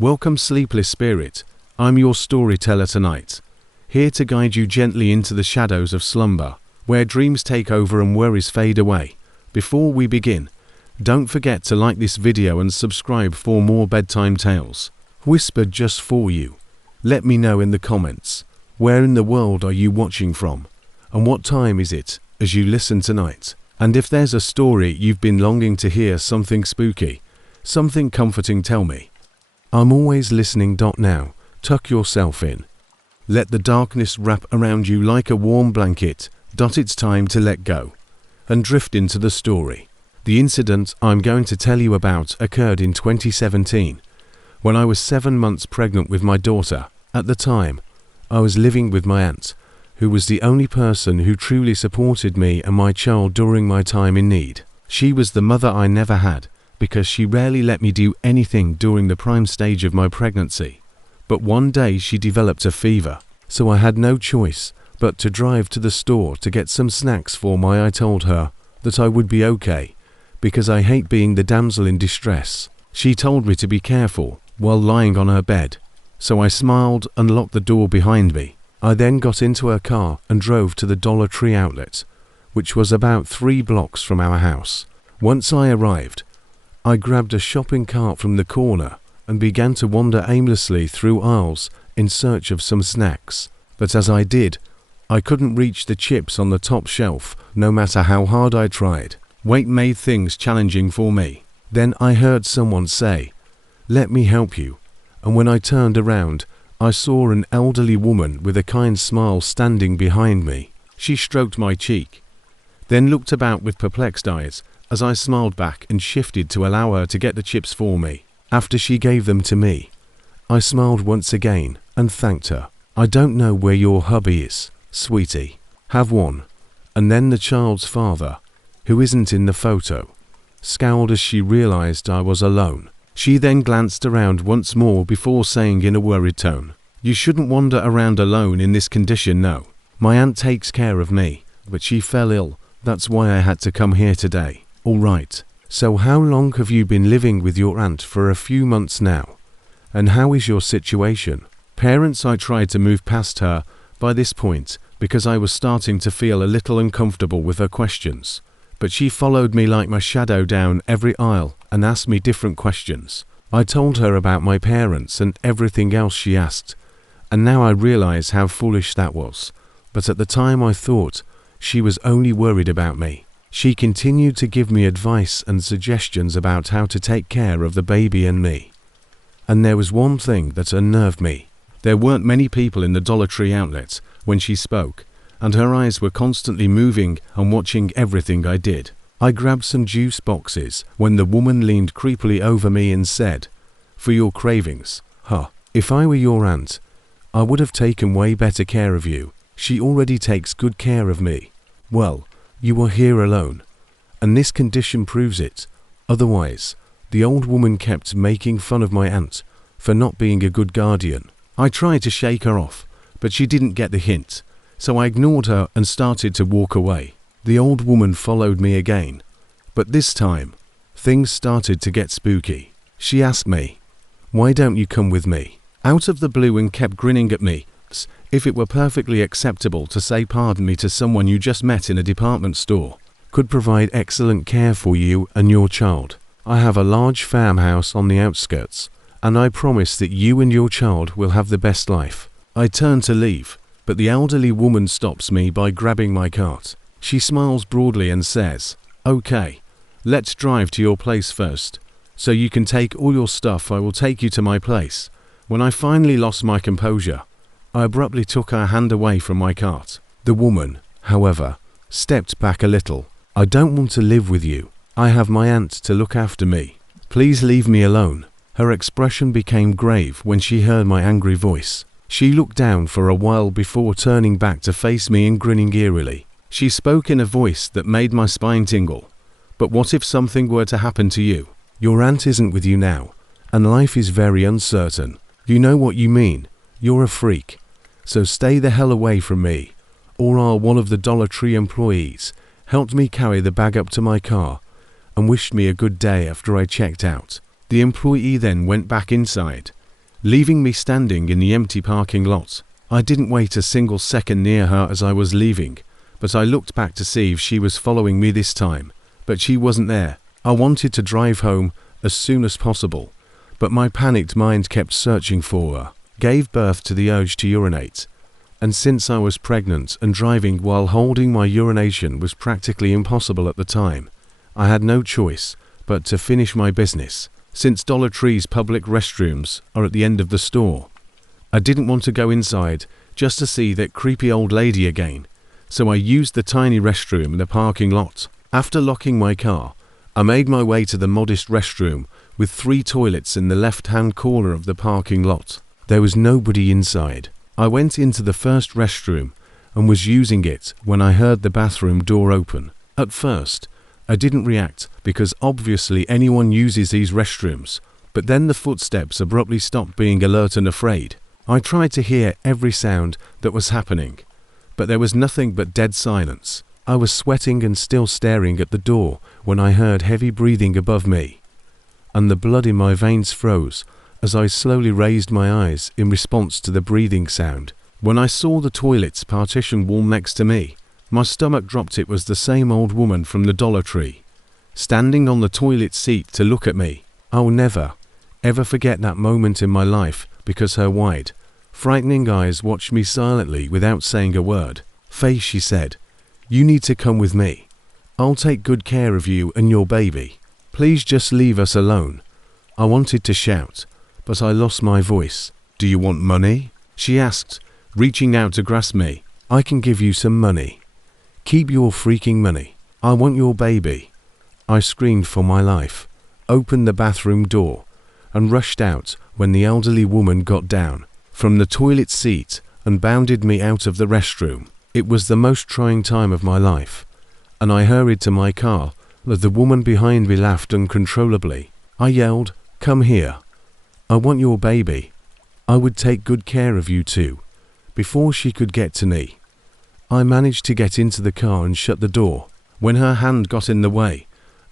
Welcome, sleepless spirit. I'm your storyteller tonight, here to guide you gently into the shadows of slumber, where dreams take over and worries fade away. Before we begin, don't forget to like this video and subscribe for more bedtime tales, whispered just for you. Let me know in the comments, where in the world are you watching from, and what time is it as you listen tonight? And if there's a story you've been longing to hear, something spooky, something comforting, tell me. I'm always listening. Now, tuck yourself in. Let the darkness wrap around you like a warm blanket. It's time to let go and drift into the story. The incident I'm going to tell you about occurred in 2017, when I was 7 months pregnant with my daughter. At the time, I was living with my aunt, who was the only person who truly supported me and my child during my time in need. She was the mother I never had, because she rarely let me do anything during the prime stage of my pregnancy. But one day she developed a fever, so I had no choice but to drive to the store to get some snacks for me. I told her that I would be okay, because I hate being the damsel in distress. She told me to be careful while lying on her bed, so I smiled and locked the door behind me. I then got into her car and drove to the Dollar Tree outlet, which was about 3 blocks from our house. Once I arrived, I grabbed a shopping cart from the corner and began to wander aimlessly through aisles in search of some snacks. But as I did, I couldn't reach the chips on the top shelf, no matter how hard I tried. Weight made things challenging for me. Then I heard someone say, "Let me help you," and when I turned around, I saw an elderly woman with a kind smile standing behind me. She stroked my cheek, then looked about with perplexed eyes as I smiled back and shifted to allow her to get the chips for me. After she gave them to me, I smiled once again and thanked her. "I don't know where your hubby is, sweetie. Have one." And then the child's father, who isn't in the photo, scowled as she realized I was alone. She then glanced around once more before saying in a worried tone, "You shouldn't wander around alone in this condition. No. My aunt takes care of me, but she fell ill. That's why I had to come here today." "All right. So how long have you been living with your aunt? For a few months now. And how is your situation?" Parents, I tried to move past her by this point because I was starting to feel a little uncomfortable with her questions. But she followed me like my shadow down every aisle and asked me different questions. I told her about my parents and everything else she asked, and now I realize how foolish that was. But at the time I thought she was only worried about me. She continued to give me advice and suggestions about how to take care of the baby and me. And there was one thing that unnerved me. There weren't many people in the Dollar Tree outlet when she spoke, and her eyes were constantly moving and watching everything I did. I grabbed some juice boxes when the woman leaned creepily over me and said, "For your cravings, huh? If I were your aunt, I would have taken way better care of you. She already takes good care of me. Well, you are here alone, and this condition proves it. Otherwise," the old woman kept making fun of my aunt for not being a good guardian. I tried to shake her off, but she didn't get the hint, so I ignored her and started to walk away. The old woman followed me again, but this time, things started to get spooky. She asked me, "Why don't you come with me?" out of the blue, and kept grinning at me. If it were perfectly acceptable to say pardon me to someone you just met in a department store, could provide excellent care for you and your child. I have a large farmhouse on the outskirts, and I promise that you and your child will have the best life. I turn to leave, but the elderly woman stops me by grabbing my cart. She smiles broadly and says, "Okay, let's drive to your place first. So you can take all your stuff. I will take you to my place." When I finally lost my composure, I abruptly took her hand away from my cart. The woman, however, stepped back a little. "I don't want to live with you. I have my aunt to look after me. Please leave me alone." Her expression became grave when she heard my angry voice. She looked down for a while before turning back to face me and grinning eerily. She spoke in a voice that made my spine tingle. "But what if something were to happen to you? Your aunt isn't with you now, and life is very uncertain. You know what you mean. You're a freak. So stay the hell away from me." Or one of the Dollar Tree employees helped me carry the bag up to my car and wished me a good day after I checked out. The employee then went back inside, leaving me standing in the empty parking lot. I didn't wait a single second near her as I was leaving, but I looked back to see if she was following me this time, but she wasn't there. I wanted to drive home as soon as possible, but my panicked mind kept searching for her, gave birth to the urge to urinate. And since I was pregnant and driving while holding my urination was practically impossible at the time, I had no choice but to finish my business, since Dollar Tree's public restrooms are at the end of the store. I didn't want to go inside just to see that creepy old lady again, so I used the tiny restroom in the parking lot. After locking my car, I made my way to the modest restroom with 3 toilets in the left-hand corner of the parking lot. There was nobody inside. I went into the first restroom and was using it when I heard the bathroom door open. At first, I didn't react because obviously anyone uses these restrooms, but then the footsteps abruptly stopped being alert and afraid. I tried to hear every sound that was happening, but there was nothing but dead silence. I was sweating and still staring at the door when I heard heavy breathing above me, and the blood in my veins froze as I slowly raised my eyes in response to the breathing sound. When I saw the toilet's partition wall next to me, my stomach dropped. It was the same old woman from the Dollar Tree, standing on the toilet seat to look at me. I'll never, ever forget that moment in my life because her wide, frightening eyes watched me silently without saying a word. "Faye," she said, "you need to come with me. I'll take good care of you and your baby. Please just leave us alone." I wanted to shout, but I lost my voice. "Do you want money?" she asked, reaching out to grasp me. "I can give you some money." "Keep your freaking money. I want your baby." I screamed for my life, opened the bathroom door, and rushed out when the elderly woman got down from the toilet seat and bounded me out of the restroom. It was the most trying time of my life, and I hurried to my car as the woman behind me laughed uncontrollably. I yelled, "Come here. I want your baby. I would take good care of you too." Before she could get to me, I managed to get into the car and shut the door. When her hand got in the way,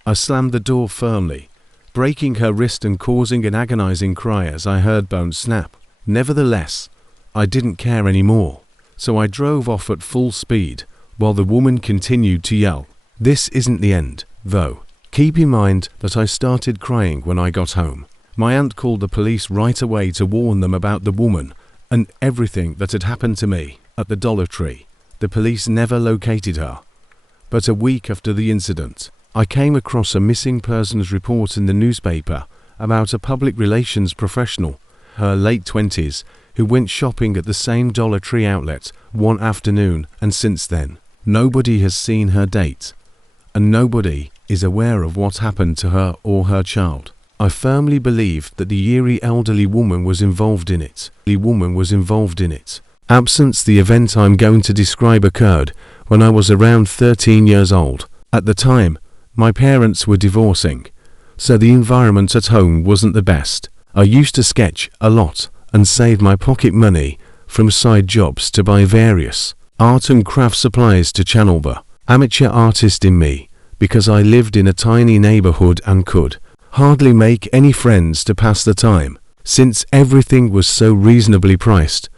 I slammed the door firmly, breaking her wrist and causing an agonizing cry as I heard bones snap. Nevertheless, I didn't care anymore, so I drove off at full speed while the woman continued to yell. This isn't the end, though. Keep in mind that I started crying when I got home. My aunt called the police right away to warn them about the woman and everything that had happened to me at the Dollar Tree. The police never located her. But a week after the incident, I came across a missing persons report in the newspaper about a public relations professional, her late 20s, who went shopping at the same Dollar Tree outlet one afternoon, and since then, nobody has seen her date, and nobody is aware of what happened to her or her child. I firmly believe that the eerie elderly woman was involved in it. Absence the event I'm going to describe occurred when I was around 13 years old. At the time, my parents were divorcing, so the environment at home wasn't the best. I used to sketch a lot and save my pocket money from side jobs to buy various art and craft supplies to channel the amateur artist in me, because I lived in a tiny neighborhood and could hardly make any friends to pass the time. Since everything was so reasonably priced,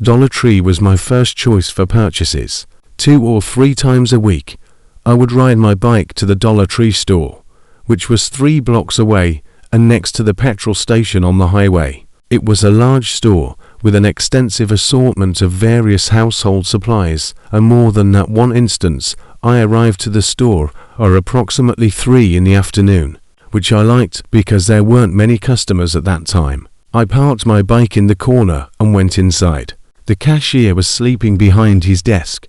Dollar Tree was my first choice for purchases. 2 or 3 times a week, I would ride my bike to the Dollar Tree store, which was 3 blocks away and next to the petrol station on the highway. It was a large store with an extensive assortment of various household supplies, and more than that one instance, I arrived to the store at approximately 3 in the afternoon, which I liked because there weren't many customers at that time. I parked my bike in the corner and went inside. The cashier was sleeping behind his desk,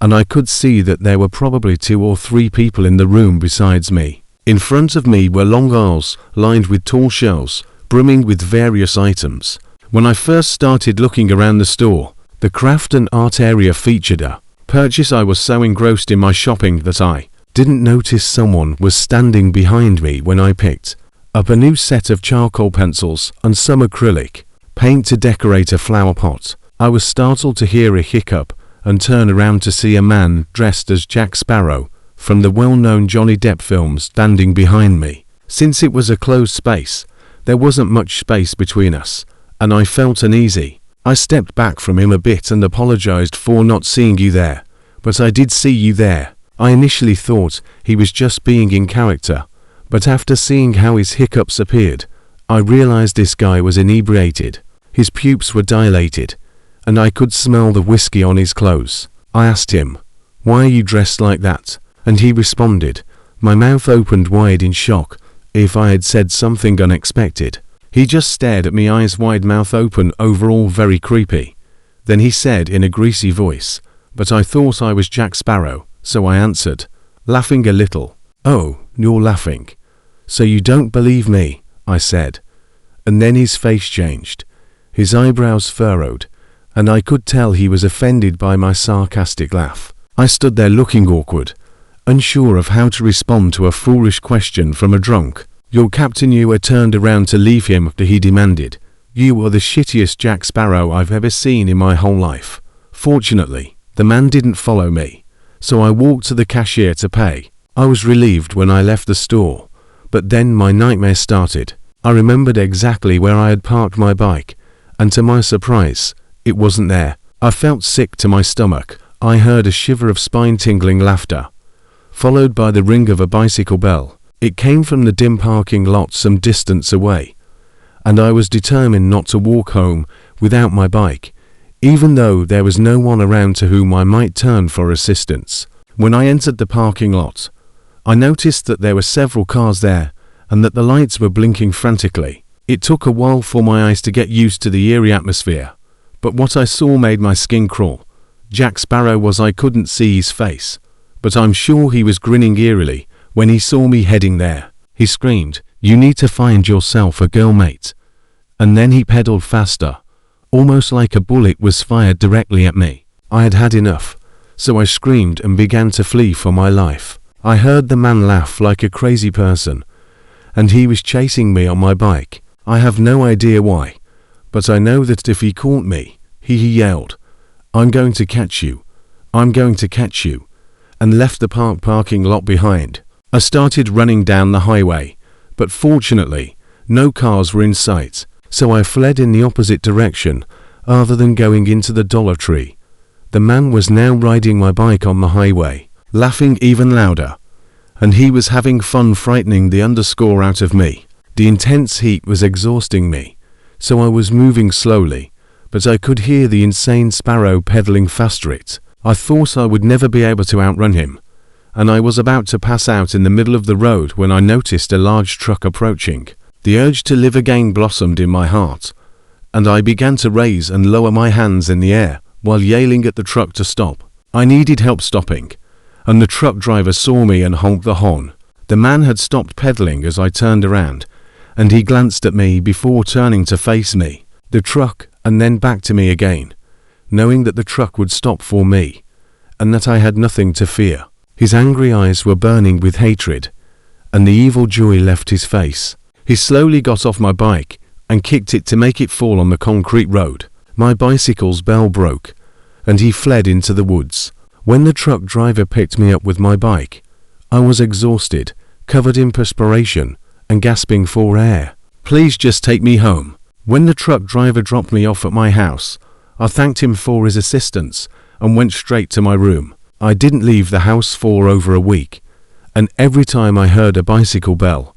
and I could see that there were probably 2 or 3 people in the room besides me. In front of me were long aisles lined with tall shelves, brimming with various items. When I first started looking around the store, the craft and art area featured a purchase. I was so engrossed in my shopping that I didn't notice someone was standing behind me when I picked up a new set of charcoal pencils and some acrylic paint to decorate a flower pot. I was startled to hear a hiccup and turn around to see a man dressed as Jack Sparrow from the well-known Johnny Depp films standing behind me. Since it was a closed space, there wasn't much space between us, and I felt uneasy. I stepped back from him a bit and apologized for not seeing you there, but I did see you there. I initially thought he was just being in character, but after seeing how his hiccups appeared, I realized this guy was inebriated. His pupils were dilated, and I could smell the whiskey on his clothes. I asked him, "Why are you dressed like that?" And he responded, my mouth opened wide in shock, if I had said something unexpected. He just stared at me, eyes wide, mouth open, overall very creepy. Then he said in a greasy voice, "But I thought I was Jack Sparrow," so I answered, laughing a little. "Oh, you're laughing. So you don't believe me," I said. And then his face changed. His eyebrows furrowed, and I could tell he was offended by my sarcastic laugh. I stood there looking awkward, unsure of how to respond to a foolish question from a drunk. "Your captain," you were turned around to leave him, he demanded. "You were the shittiest Jack Sparrow I've ever seen in my whole life." Fortunately, the man didn't follow me, so I walked to the cashier to pay. I was relieved when I left the store, but then my nightmare started. I remembered exactly where I had parked my bike, and to my surprise, it wasn't there. I felt sick to my stomach. I heard a shiver of spine-tingling laughter, followed by the ring of a bicycle bell. It came from the dim parking lot some distance away, and I was determined not to walk home without my bike, even though there was no one around to whom I might turn for assistance. When I entered the parking lot, I noticed that there were several cars there, and that the lights were blinking frantically. It took a while for my eyes to get used to the eerie atmosphere, but what I saw made my skin crawl. Jack Sparrow was. I couldn't see his face, but I'm sure he was grinning eerily when he saw me heading there. He screamed, "You need to find yourself a girl, mate." And then he pedaled faster, almost like a bullet was fired directly at me. I had had enough, so I screamed and began to flee for my life. I heard the man laugh like a crazy person, and he was chasing me on my bike. I have no idea why, but I know that if he caught me, he yelled, "I'm going to catch you, I'm going to catch you," and left the parking lot behind. I started running down the highway, but fortunately, no cars were in sight, so I fled in the opposite direction, rather than going into the Dollar Tree. The man was now riding my bike on the highway, laughing even louder, and he was having fun frightening the underscore out of me. The intense heat was exhausting me, so I was moving slowly, but I could hear the insane Sparrow pedaling faster. I thought I would never be able to outrun him, and I was about to pass out in the middle of the road when I noticed a large truck approaching. The urge to live again blossomed in my heart, and I began to raise and lower my hands in the air while yelling at the truck to stop. I needed help stopping, and the truck driver saw me and honked the horn. The man had stopped pedaling as I turned around, and he glanced at me before turning to face me, the truck, and then back to me again, knowing that the truck would stop for me, and that I had nothing to fear. His angry eyes were burning with hatred, and the evil joy left his face. He slowly got off my bike and kicked it to make it fall on the concrete road. My bicycle's bell broke, and he fled into the woods. When the truck driver picked me up with my bike, I was exhausted, covered in perspiration, and gasping for air. "Please just take me home." When the truck driver dropped me off at my house, I thanked him for his assistance and went straight to my room. I didn't leave the house for over a week, and every time I heard a bicycle bell,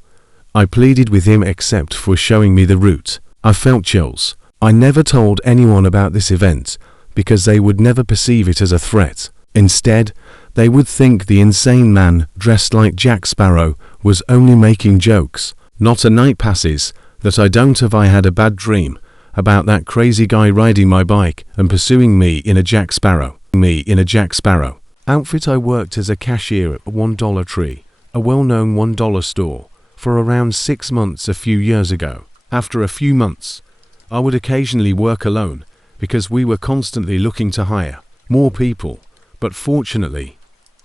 I pleaded with him except for showing me the route. I felt chills. I never told anyone about this event because they would never perceive it as a threat. Instead, they would think the insane man dressed like Jack Sparrow was only making jokes. Not a night passes that I don't have I had a bad dream about that crazy guy riding my bike and pursuing me in a Jack Sparrow outfit. I worked as a cashier at $1 Tree, a well-known $1 store, for around 6 months a few years ago. After a few months, I would occasionally work alone because we were constantly looking to hire more people, but fortunately,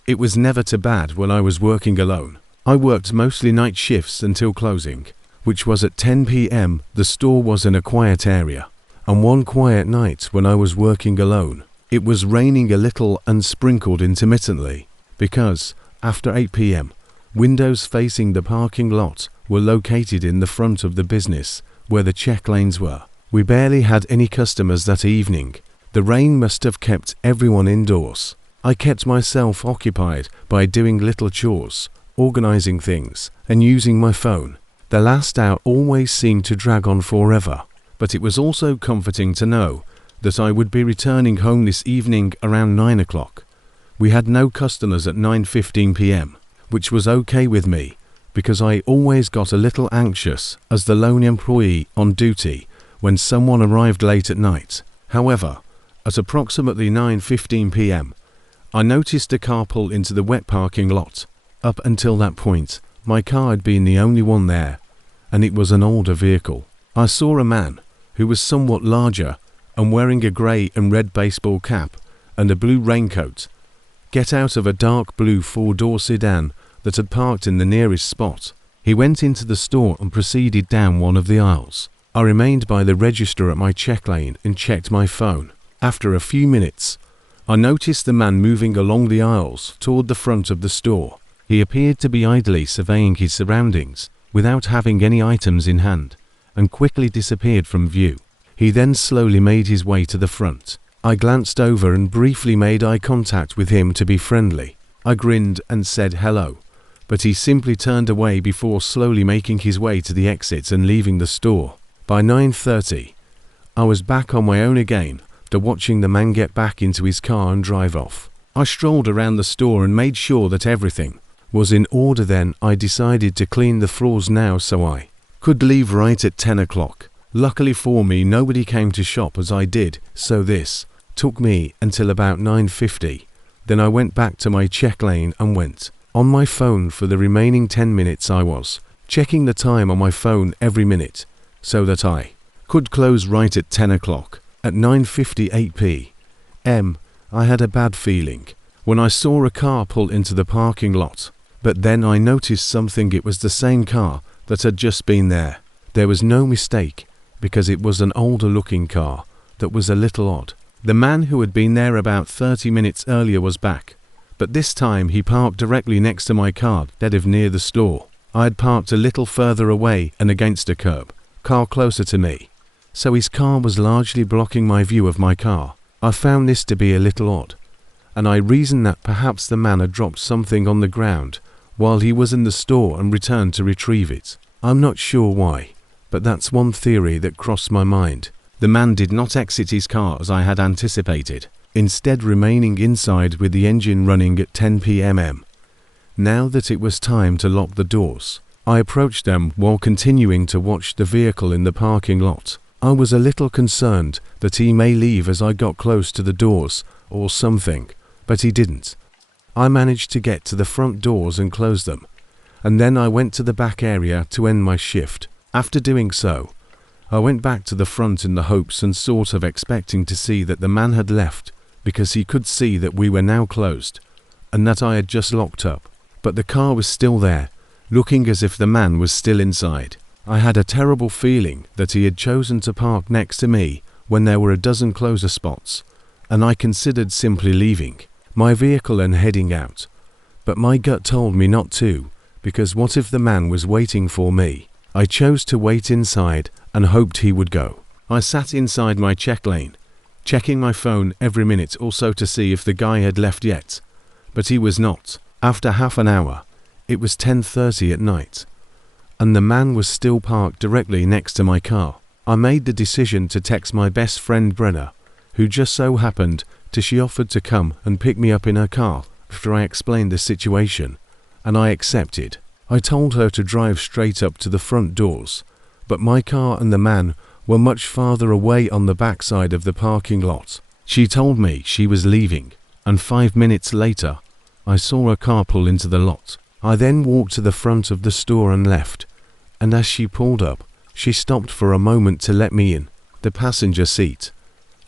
it was never too bad when I was working alone. I worked mostly night shifts until closing, which was at 10 p.m. The store was in a quiet area, and one quiet night when I was working alone, it was raining a little and sprinkled intermittently, because, after 8 p.m., windows facing the parking lot were located in the front of the business where the check lanes were. We barely had any customers that evening. The rain must have kept everyone indoors. I kept myself occupied by doing little chores, organizing things, and using my phone. The last hour always seemed to drag on forever, but it was also comforting to know that I would be returning home this evening around 9 o'clock. We had no customers at 9:15 p.m, which was okay with me, because I always got a little anxious as the lone employee on duty when someone arrived late at night. However, at approximately 9:15 p.m, I noticed a car pull into the wet parking lot. Up until that point, my car had been the only one there, and it was an older vehicle. I saw a man who was somewhat larger and wearing a grey and red baseball cap and a blue raincoat get out of a dark blue four-door sedan that had parked in the nearest spot. He went into the store and proceeded down one of the aisles. I remained by the register at my check lane and checked my phone. After a few minutes, I noticed the man moving along the aisles toward the front of the store. He appeared to be idly surveying his surroundings without having any items in hand, and quickly disappeared from view. He then slowly made his way to the front. I glanced over and briefly made eye contact with him to be friendly. I grinned and said hello, but he simply turned away before slowly making his way to the exit and leaving the store. By 9:30, I was back on my own again, after watching the man get back into his car and drive off. I strolled around the store and made sure that everything was in order. Then I decided to clean the floors now so I could leave right at 10 o'clock. Luckily for me, nobody came to shop as I did, so this took me until about 9:50. Then I went back to my check lane and went on my phone for the remaining 10 minutes. I was checking the time on my phone every minute so that I could close right at 10 o'clock. At 9:58 p.m, I had a bad feeling when I saw a car pull into the parking lot. But then I noticed something. It was the same car that had just been there. There was no mistake, because it was an older looking car that was a little odd. The man who had been there about 30 minutes earlier was back, but this time he parked directly next to my car, dead of near the store. I had parked a little further away and against a curb, car closer to me, so his car was largely blocking my view of my car. I found this to be a little odd, and I reasoned that perhaps the man had dropped something on the ground while he was in the store and returned to retrieve it. I'm not sure why, but that's one theory that crossed my mind. The man did not exit his car as I had anticipated, instead remaining inside with the engine running at 10 p.m. Now that it was time to lock the doors, I approached them while continuing to watch the vehicle in the parking lot. I was a little concerned that he may leave as I got close to the doors or something, but he didn't. I managed to get to the front doors and close them, and then I went to the back area to end my shift. After doing so, I went back to the front in the hopes and sort of expecting to see that the man had left, because he could see that we were now closed and that I had just locked up. But the car was still there, looking as if the man was still inside. I had a terrible feeling that he had chosen to park next to me when there were a dozen closer spots, and I considered simply leaving my vehicle and heading out. But my gut told me not to, because what if the man was waiting for me? I chose to wait inside and hoped he would go. I sat inside my check lane, checking my phone every minute or so to see if the guy had left yet, but he was not. After half an hour, it was 10:30 at night, and the man was still parked directly next to my car. I made the decision to text my best friend Brenna, who just so happened she offered to come and pick me up in her car after I explained the situation, and I accepted. I told her to drive straight up to the front doors, but my car and the man were much farther away on the backside of the parking lot. She told me she was leaving, and 5 minutes later, I saw a car pull into the lot. I then walked to the front of the store and left, and as she pulled up, she stopped for a moment to let me in the passenger seat,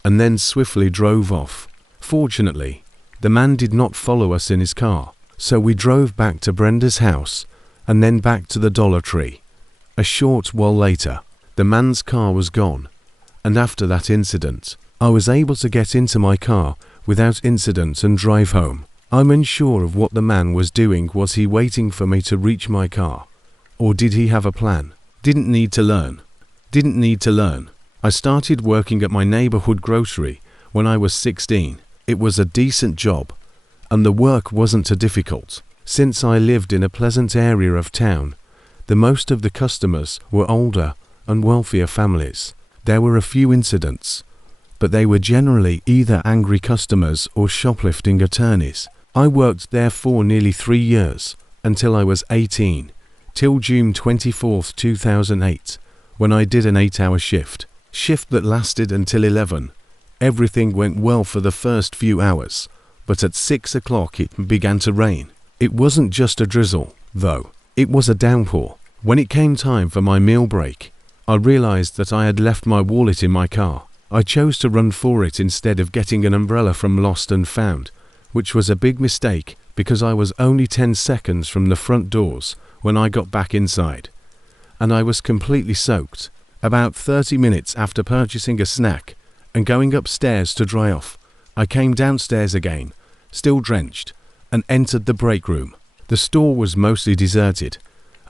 and then swiftly drove off. Fortunately, the man did not follow us in his car, so we drove back to Brenda's house and then back to the Dollar Tree. A short while later, the man's car was gone, and after that incident, I was able to get into my car without incident and drive home. I'm unsure of what the man was doing. Was he waiting for me to reach my car? Or did he have a plan? Didn't need to learn. I started working at my neighborhood grocery when I was 16. It was a decent job, and the work wasn't too difficult. Since I lived in a pleasant area of town, the most of the customers were older and wealthier families. There were a few incidents, but they were generally either angry customers or shoplifting attorneys. I worked there for nearly 3 years, until I was 18, till June 24, 2008, when I did an 8-hour shift that lasted until 11. Everything went well for the first few hours, but at 6 o'clock it began to rain. It wasn't just a drizzle, though. It was a downpour. When it came time for my meal break, I realized that I had left my wallet in my car. I chose to run for it instead of getting an umbrella from Lost and Found, which was a big mistake because I was only 10 seconds from the front doors when I got back inside. And I was completely soaked. About 30 minutes after purchasing a snack and going upstairs to dry off, I came downstairs again, still drenched, and entered the break room. The store was mostly deserted,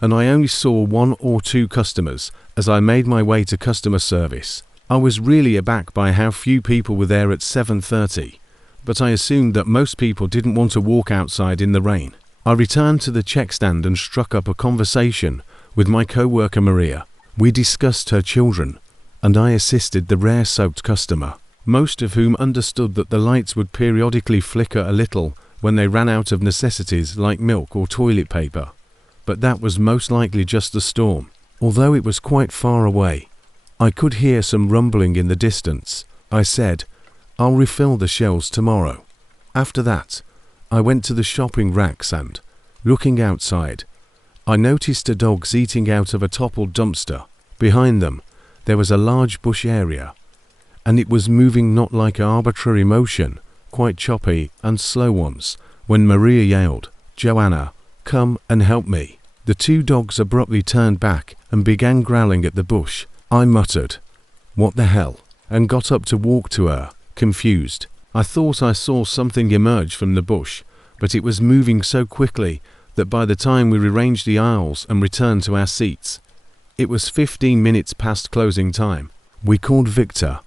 and I only saw 1 or 2 customers as I made my way to customer service. I was really aback by how few people were there at 7:30, but I assumed that most people didn't want to walk outside in the rain. I returned to the check stand and struck up a conversation with my coworker Maria. We discussed her children, and I assisted the rare soaked customer, most of whom understood that the lights would periodically flicker a little when they ran out of necessities like milk or toilet paper. But that was most likely just the storm. Although it was quite far away, I could hear some rumbling in the distance. I said, "I'll refill the shelves tomorrow." After that, I went to the shopping racks and, looking outside, I noticed the dogs eating out of a toppled dumpster. Behind them, there was a large bush area, and it was moving not like arbitrary motion, quite choppy and slow ones, when Maria yelled, "Joanna, come and help me." The 2 dogs abruptly turned back and began growling at the bush. I muttered, "What the hell?" and got up to walk to her, confused. I thought I saw something emerge from the bush, but it was moving so quickly that by the time we rearranged the aisles and returned to our seats, it was 15 minutes past closing time. We called Victor,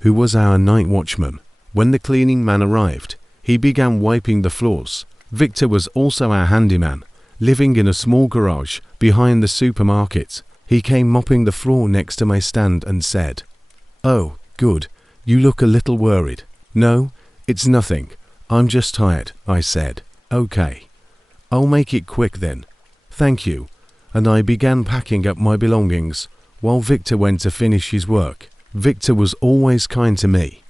who was our night watchman. When the cleaning man arrived, he began wiping the floors. Victor was also our handyman, living in a small garage behind the supermarket. He came mopping the floor next to my stand and said, "Oh, good, you look a little worried." "No, it's nothing. I'm just tired," I said. "Okay. I'll make it quick then. Thank you." And I began packing up my belongings while Victor went to finish his work. Victor was always kind to me,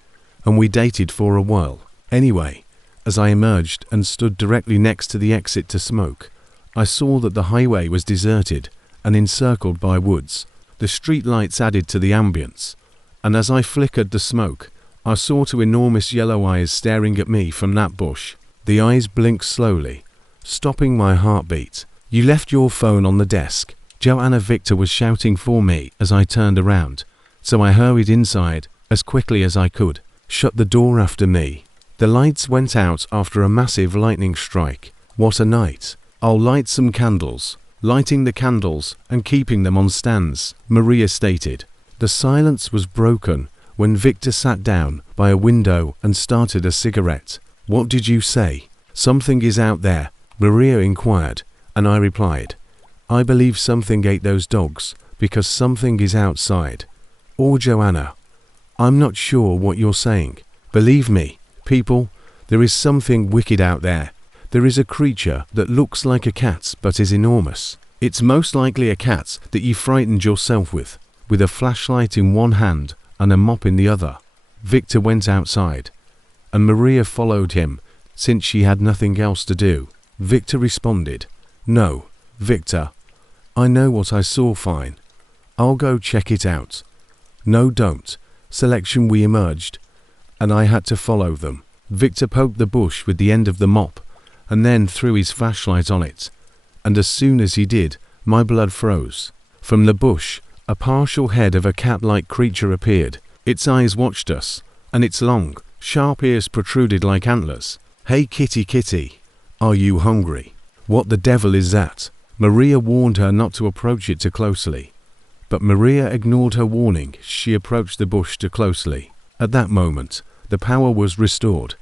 and we dated for a while. Anyway, as I emerged and stood directly next to the exit to smoke, I saw that the highway was deserted and encircled by woods. The street lights added to the ambience, and as I flickered the smoke, I saw 2 enormous yellow eyes staring at me from that bush. The eyes blinked slowly, stopping my heartbeat. "You left your phone on the desk." Joanna, Victor was shouting for me as I turned around, so I hurried inside as quickly as I could, shut the door after me. The lights went out after a massive lightning strike. What a night. "I'll light some candles." Lighting the candles and keeping them on stands, Maria stated. The silence was broken when Victor sat down by a window and started a cigarette. "What did you say?" "Something is out there," Maria inquired, and I replied, "I believe something ate those dogs because something is outside." "Or Joanna, I'm not sure what you're saying. Believe me, people, there is something wicked out there. There is a creature that looks like a cat but is enormous. It's most likely a cat that you frightened yourself with a flashlight in one hand and a mop in the other." Victor went outside, and Maria followed him since she had nothing else to do. Victor responded, "No, Victor, I know what I saw fine. I'll go check it out." "No, don't." Selection we emerged, and I had to follow them. Victor poked the bush with the end of the mop, and then threw his flashlight on it, and as soon as he did, my blood froze. From the bush, a partial head of a cat-like creature appeared. Its eyes watched us, and its long, sharp ears protruded like antlers. "Hey kitty kitty, are you hungry?" "What the devil is that?" Maria warned her not to approach it too closely. But Maria ignored her warning. She approached the bush too closely. At that moment, the power was restored,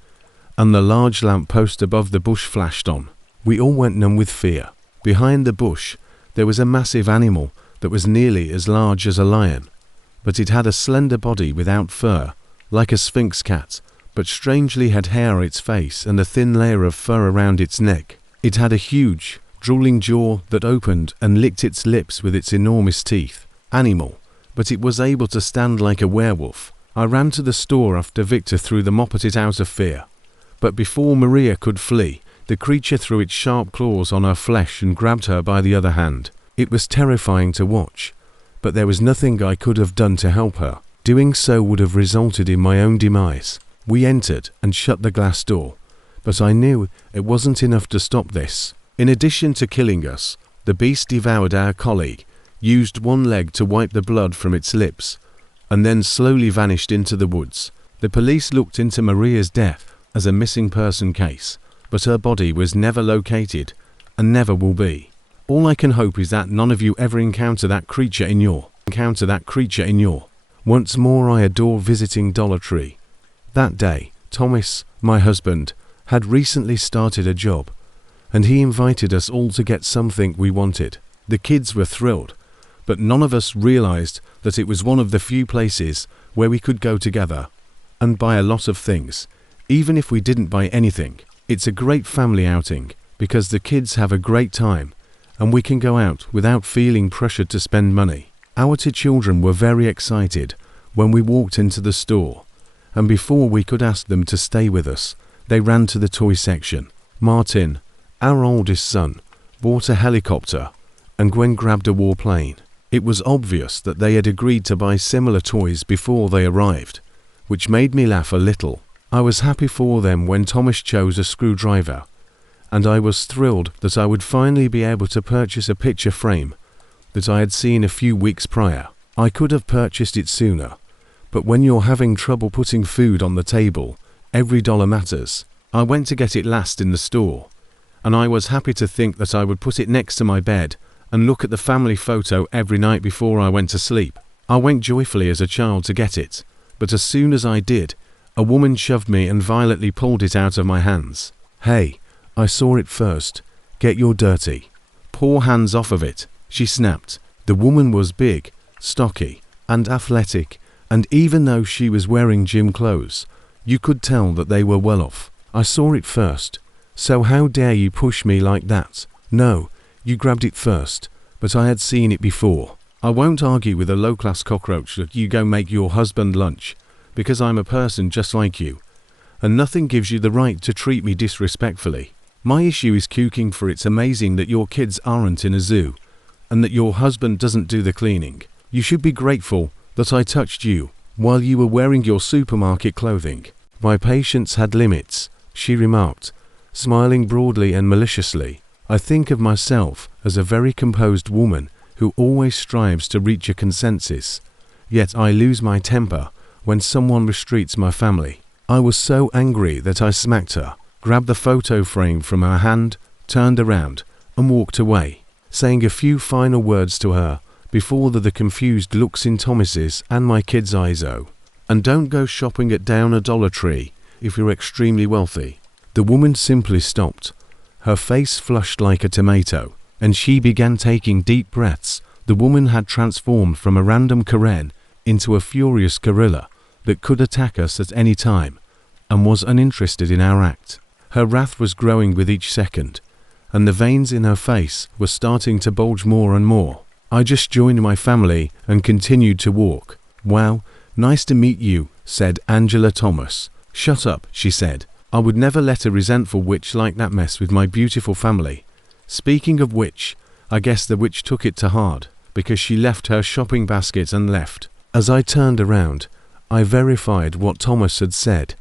and the large lamp post above the bush flashed on. We all went numb with fear. Behind the bush, there was a massive animal that was nearly as large as a lion, but it had a slender body without fur, like a sphinx cat, but strangely had hair on its face and a thin layer of fur around its neck. It had a huge, drooling jaw that opened and licked its lips with its enormous teeth. Animal, but it was able to stand like a werewolf. I ran to the store after Victor threw the mop at it out of fear. But before Maria could flee, the creature threw its sharp claws on her flesh and grabbed her by the other hand. It was terrifying to watch, but there was nothing I could have done to help her. Doing so would have resulted in my own demise. We entered and shut the glass door, but I knew it wasn't enough to stop this. In addition to killing us, the beast devoured our colleague, used one leg to wipe the blood from its lips, and then slowly vanished into the woods. The police looked into Maria's death as a missing person case, but her body was never located and never will be. All I can hope is that none of you ever encounter that creature in your. Once more I adore visiting Dollar Tree. That day, Thomas, my husband, had recently started a job, and he invited us all to get something we wanted. The kids were thrilled, but none of us realized that it was one of the few places where we could go together and buy a lot of things. Even if we didn't buy anything, it's a great family outing because the kids have a great time and we can go out without feeling pressured to spend money. Our two children were very excited when we walked into the store, and before we could ask them to stay with us, they ran to the toy section. Martin, our oldest son, bought a helicopter, and Gwen grabbed a warplane. It was obvious that they had agreed to buy similar toys before they arrived, which made me laugh a little. I was happy for them when Thomas chose a screwdriver, and I was thrilled that I would finally be able to purchase a picture frame that I had seen a few weeks prior. I could have purchased it sooner, but when you're having trouble putting food on the table, every dollar matters. I went to get it last in the store, and I was happy to think that I would put it next to my bed and look at the family photo every night before I went to sleep. I went joyfully as a child to get it, but as soon as I did, a woman shoved me and violently pulled it out of my hands. "Hey, I saw it first. Get your dirty paw hands off of it," she snapped. The woman was big, stocky, and athletic, and even though she was wearing gym clothes, you could tell that they were well off. "I saw it first, so how dare you push me like that?" "No, you grabbed it first, but I had seen it before. I won't argue with a low-class cockroach that you go make your husband lunch, because I'm a person just like you, and nothing gives you the right to treat me disrespectfully. My issue is cooking, for it's amazing that your kids aren't in a zoo, and that your husband doesn't do the cleaning. You should be grateful that I touched you while you were wearing your supermarket clothing." "My patience had limits," she remarked, smiling broadly and maliciously. I think of myself as a very composed woman who always strives to reach a consensus, yet I lose my temper when someone mistreats my family. I was so angry that I smacked her, grabbed the photo frame from her hand, turned around, and walked away, saying a few final words to her before the confused looks in Thomas's and my kids' eyes. "Oh, and don't go shopping at down a Dollar Tree if you're extremely wealthy." The woman simply stopped. Her face flushed like a tomato, and she began taking deep breaths. The woman had transformed from a random Karen into a furious gorilla that could attack us at any time, and was uninterested in our act. Her wrath was growing with each second, and the veins in her face were starting to bulge more and more. I just joined my family and continued to walk. "Wow, nice to meet you," said Angela Thomas. "Shut up," she said. "I would never let a resentful witch like that mess with my beautiful family." Speaking of which, I guess the witch took it to heart, because she left her shopping basket and left. As I turned around, I verified what Thomas had said,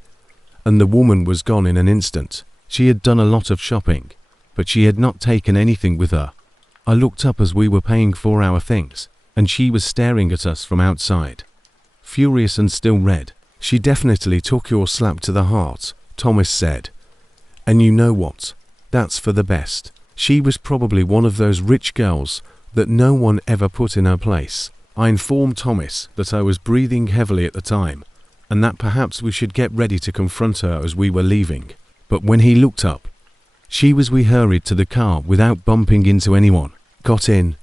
and the woman was gone in an instant. She had done a lot of shopping, but she had not taken anything with her. I looked up as we were paying for our things, and she was staring at us from outside, furious and still red. "She definitely took your slap to the heart," Thomas said. "And you know what? That's for the best. She was probably one of those rich girls that no one ever put in her place." I informed Thomas that I was breathing heavily at the time, and that perhaps we should get ready to confront her as we were leaving. But when he looked up, we hurried to the car without bumping into anyone, got in,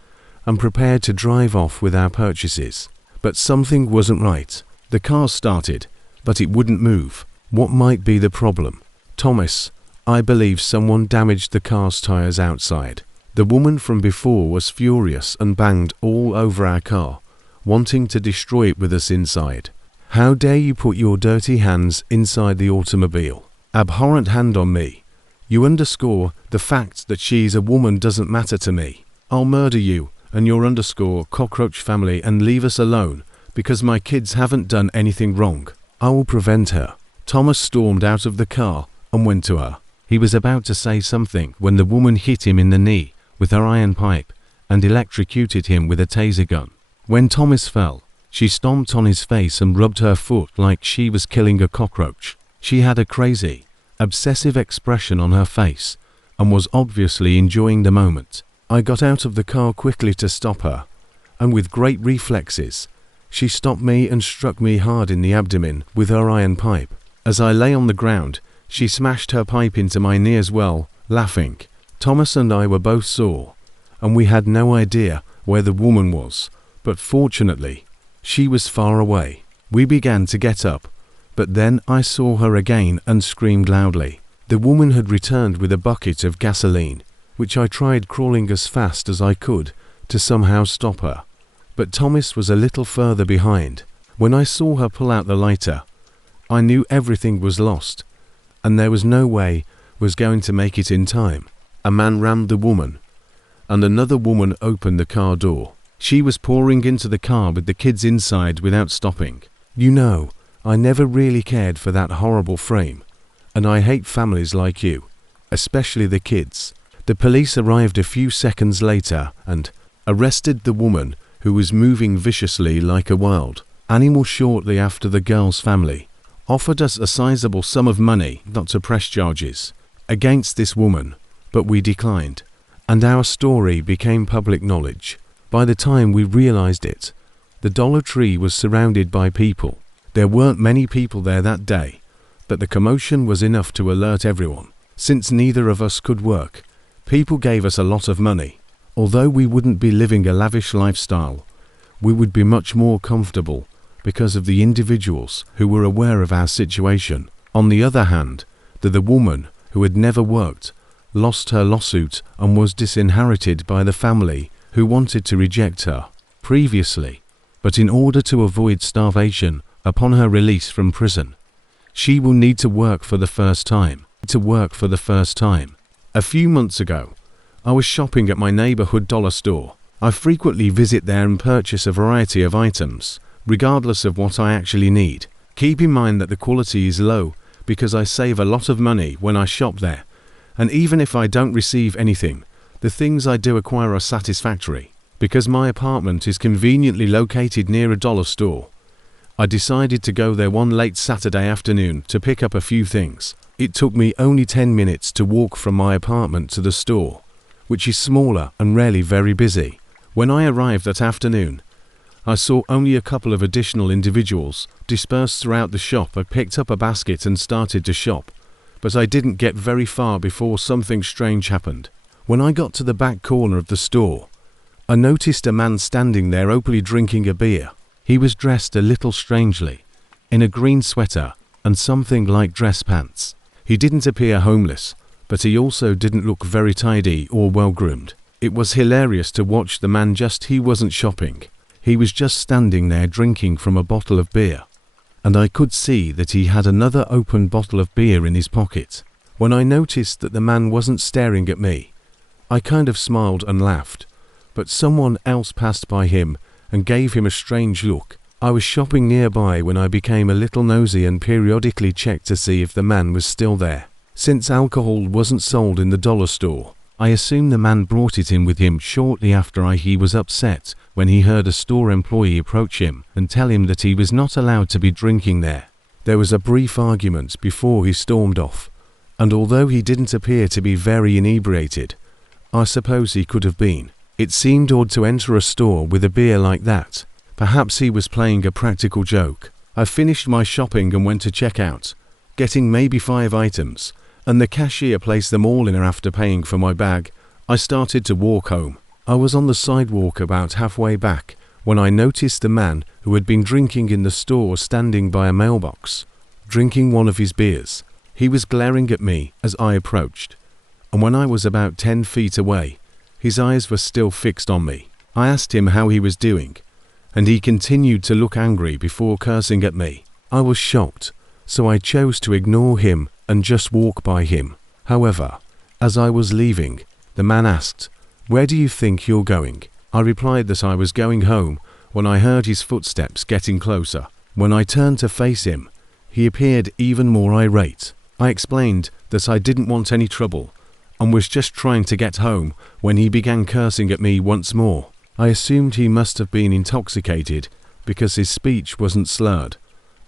and prepared to drive off with our purchases. But something wasn't right. The car started, but it wouldn't move. What might be the problem? Thomas, I believe someone damaged the car's tires outside. The woman from before was furious and banged all over our car, wanting to destroy it with us inside. How dare you put your dirty hands inside the automobile? Abhorrent hand on me. You underscore the fact that she's a woman doesn't matter to me. I'll murder you and your underscore cockroach family and leave us alone because my kids haven't done anything wrong. I will prevent her. Thomas stormed out of the car and went to her. He was about to say something when the woman hit him in the knee with her iron pipe and electrocuted him with a taser gun. When Thomas fell, she stomped on his face and rubbed her foot like she was killing a cockroach. She had a crazy, obsessive expression on her face and was obviously enjoying the moment. I got out of the car quickly to stop her, and with great reflexes, she stopped me and struck me hard in the abdomen with her iron pipe. As I lay on the ground, she smashed her pipe into my knee as well, laughing. Thomas and I were both sore, and we had no idea where the woman was, but fortunately, she was far away. We began to get up, but then I saw her again and screamed loudly. The woman had returned with a bucket of gasoline, which I tried crawling as fast as I could to somehow stop her. But Thomas was a little further behind. When I saw her pull out the lighter, I knew everything was lost, and there was no way was going to make it in time. A man rammed the woman, and another woman opened the car door. She was pouring into the car with the kids inside without stopping. You know, I never really cared for that horrible frame, and I hate families like you, especially the kids. The police arrived a few seconds later and arrested the woman who was moving viciously like a wild animal. Shortly after, the girl's family offered us a sizable sum of money not to press charges against this woman, but we declined, and our story became public knowledge. By the time we realized it, the Dollar Tree was surrounded by people. There weren't many people there that day, but the commotion was enough to alert everyone. Since neither of us could work, people gave us a lot of money. Although we wouldn't be living a lavish lifestyle, we would be much more comfortable because of the individuals who were aware of our situation. On the other hand, the woman who had never worked lost her lawsuit and was disinherited by the family who wanted to reject her previously, but in order to avoid starvation upon her release from prison, she will need to work for the first time. A few months ago, I was shopping at my neighborhood dollar store. I frequently visit there and purchase a variety of items, regardless of what I actually need. Keep in mind that the quality is low because I save a lot of money when I shop there, and even if I don't receive anything, the things I do acquire are satisfactory. Because my apartment is conveniently located near a dollar store, I decided to go there one late Saturday afternoon to pick up a few things. It took me only 10 minutes to walk from my apartment to the store, which is smaller and rarely very busy. When I arrived that afternoon, I saw only a couple of additional individuals dispersed throughout the shop. I picked up a basket and started to shop, but I didn't get very far before something strange happened. When I got to the back corner of the store, I noticed a man standing there openly drinking a beer. He was dressed a little strangely, in a green sweater and something like dress pants. He didn't appear homeless, but he also didn't look very tidy or well-groomed. It was hilarious to watch the man. He wasn't shopping. He was just standing there drinking from a bottle of beer, and I could see that he had another open bottle of beer in his pocket. When I noticed that the man wasn't staring at me, I kind of smiled and laughed, but someone else passed by him and gave him a strange look. I was shopping nearby when I became a little nosy and periodically checked to see if the man was still there. Since alcohol wasn't sold in the dollar store, I assumed the man brought it in with him shortly after. He was upset when he heard a store employee approach him and tell him that he was not allowed to be drinking there. There was a brief argument before he stormed off, and although he didn't appear to be very inebriated, I suppose he could have been. It seemed odd to enter a store with a beer like that, Perhaps he was playing a practical joke. I finished my shopping and went to check out, getting maybe 5 items, and the cashier placed them all in after paying for my bag. I started to walk home. I was on the sidewalk about halfway back when I noticed the man who had been drinking in the store standing by a mailbox, drinking one of his beers. He was glaring at me as I approached, and when I was about 10 feet away, his eyes were still fixed on me. I asked him how he was doing, and he continued to look angry before cursing at me. I was shocked, so I chose to ignore him and just walk by him. However, as I was leaving, the man asked, "Where do you think you're going?" I replied that I was going home when I heard his footsteps getting closer. When I turned to face him, he appeared even more irate. I explained that I didn't want any trouble and was just trying to get home when he began cursing at me once more. I assumed he must have been intoxicated because his speech wasn't slurred,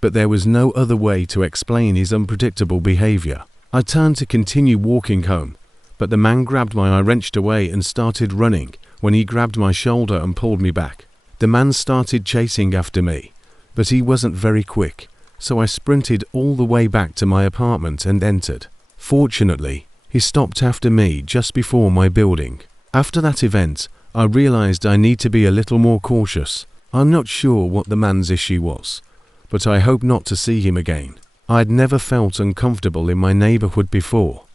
but there was no other way to explain his unpredictable behavior. I turned to continue walking home, but the man grabbed my eye, wrenched away and started running when he grabbed my shoulder and pulled me back. The man started chasing after me, but he wasn't very quick, so I sprinted all the way back to my apartment and entered. Fortunately, he stopped after me just before my building. After that event, I realized I need to be a little more cautious. I'm not sure what the man's issue was, but I hope not to see him again. I'd never felt uncomfortable in my neighborhood before.